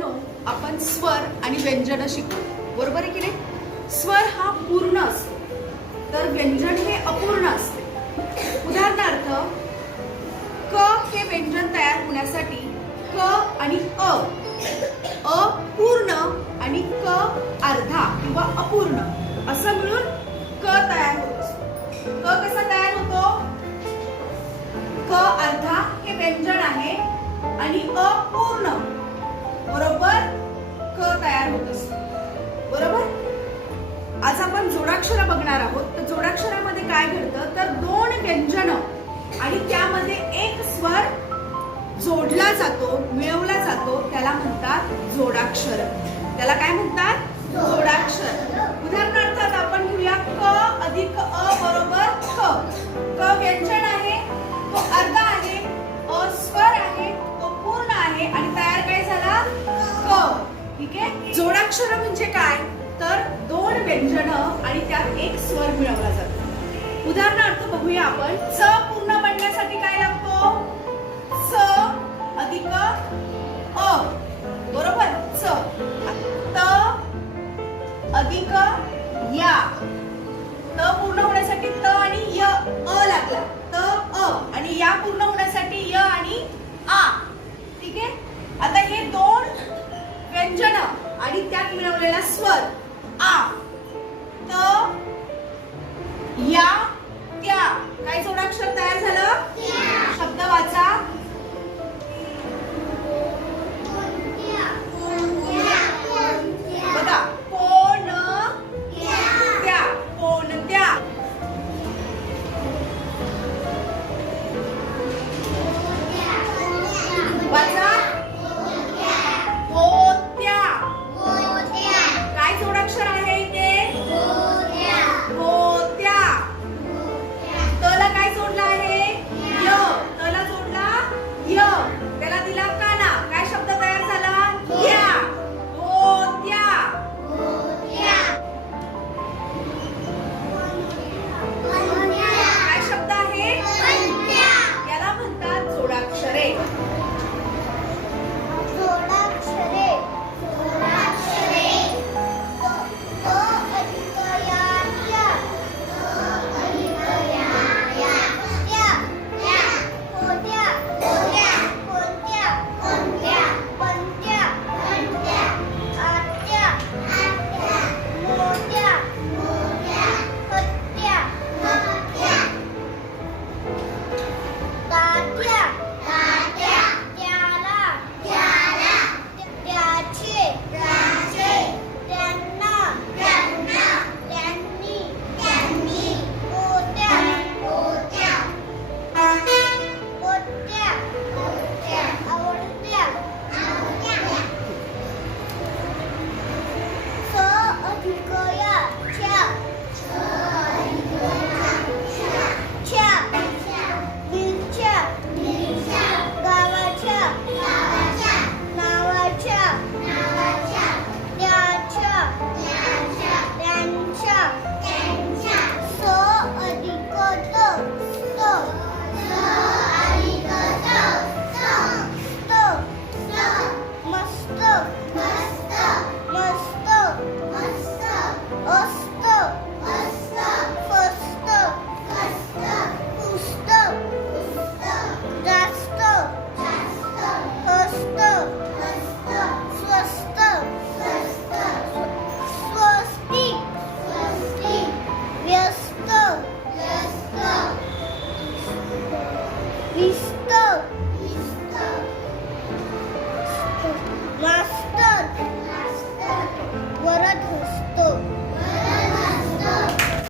मित्रांनो आपण स्वर आणि व्यंजन शिकू. बरोबर आहे की नाही? स्वर हा पूर्ण असतो. तर व्यंजन हे अपूर्ण असते. उदाहरणार्थ क हे व्यंजन तयार होण्यासाठी क आणि अ. अपूर्ण आणि क अर्धा किंवा अपूर्ण. असं मिळून व्यंजन. आणि त्यामध्ये एक स्वर जोडला जातो मिळवला जातो त्याला म्हणतात जोडाक्षर. त्याला काय म्हणतात? जोडाक्षर. उदाहरणार्थ आपण घेऊया क अधिक अ बरोबर ख. क व्यंजन आहे तो अर्धा आहे अ स्वर आहे तो पूर्ण आहे आणि तयार काय झाला? क. ठीक आहे? जोडाक्षर म्हणजे काय? तर दोन व्यंजन आणि त्यात एक स्वर मिळवला जातो. उदाहरणार्थ बघूया आपण. च पूर्ण बनण्यासाठी काय लागतो? स अधिक अ. बरोबर? च त अधिक या. त पूर्ण होण्यासाठी त आणि य अ लागला. त अ. आणि या पूर्ण होण्यासाठी य आणि आ.